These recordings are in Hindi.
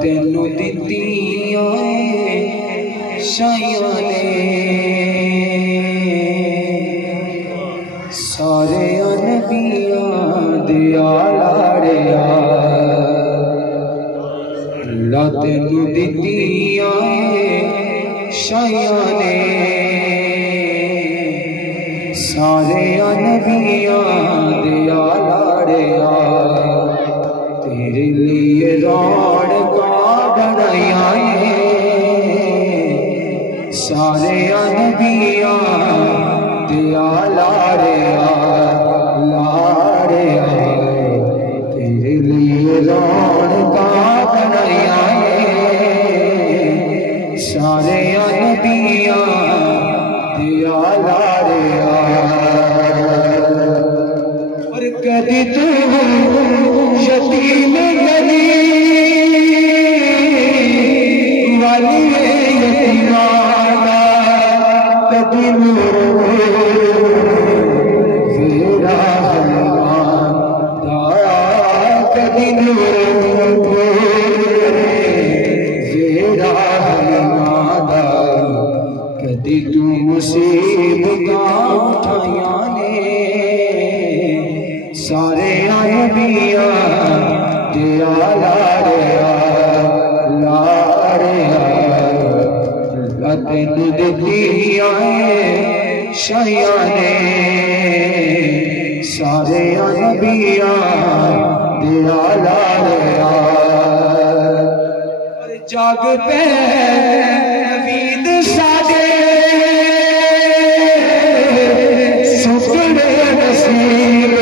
तेनू दित्तियां शाइयां ने सारे नबियां दिया लाड़िया ला तेनू दित्तियां शाइयां ने सारे नबियां दिया लाड़िया तेरे लिए राड सारे नबियां दिया लाड़िया लाड़िया तेरे लिए रौनक बनाया सारे नबियां दिया लाड़िया और कदी तू यतीम गली कदी तू मुसीबत उठाया ने सारे नबियां दिया लाड़िया लाड़िया तेनू दित्तियां शाइयां ने सारे नबियां दिया लाड़िया जाग पे नवीद साडे सुपड़े नसीब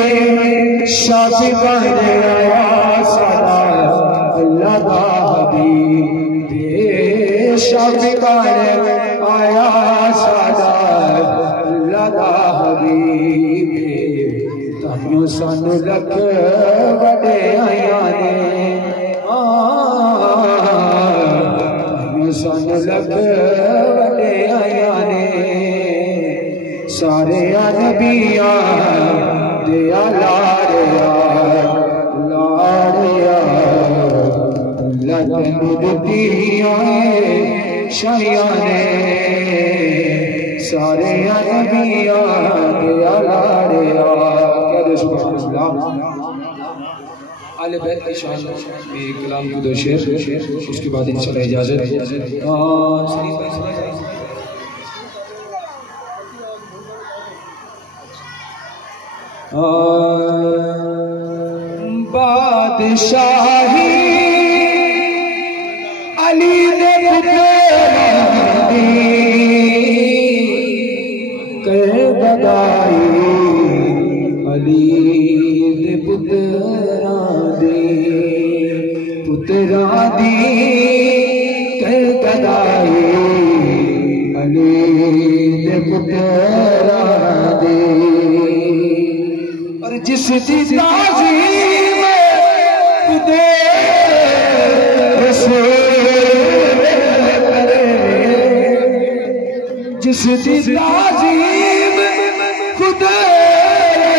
शादी बन आया सारा अल्लाह दा हबीब शादी बन आया सारा अल्लाह दा हबीब तानू सानू लख वडे आया ने सन लख वडे आया ने सारे नबियां दिया लाड़िया लाड़िया तेनू दित्तियां शाइयां ने सारे नबियां दिया लाड़िया क्या दे सुभान अल्लाह आले बैत की शान में कलाम की दो शेर उसके बाद इंशाल्लाह इजाजत बादशाही अली ने कर बदाई अली दे पुत्रा दी कर गदाई अली दे पुत्रा दी और जिस दी ताज़ीम खुदे रसूल करे जिस दी ताज़ीम खुदे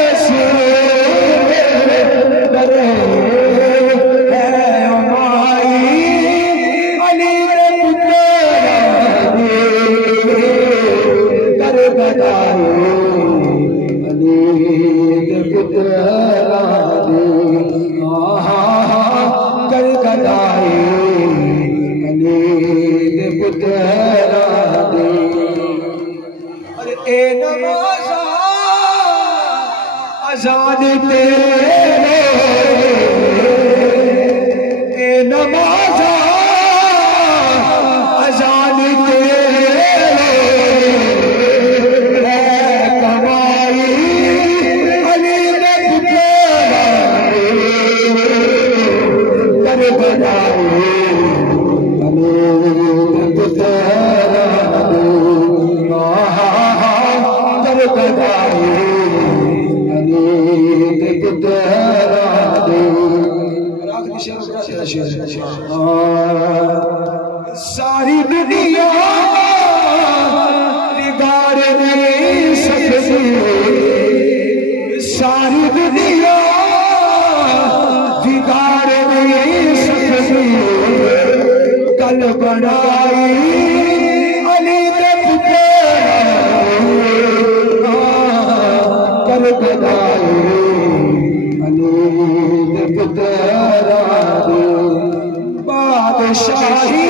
रसूल करे नमाज़ा अज़ान तेरे नमाज़ा अज़ान तेरे है कमाई अली ने पुकारा कर बनाए अली ने पुकारा कर बनाए अली ने पुकारा सारी दुनिया बिगाड़ नहीं सकती, सारी दुनिया बिगाड़ नहीं सकती, कल बनाई अली ने पुकारा कल बनाई अली ने पुकारा बादशाही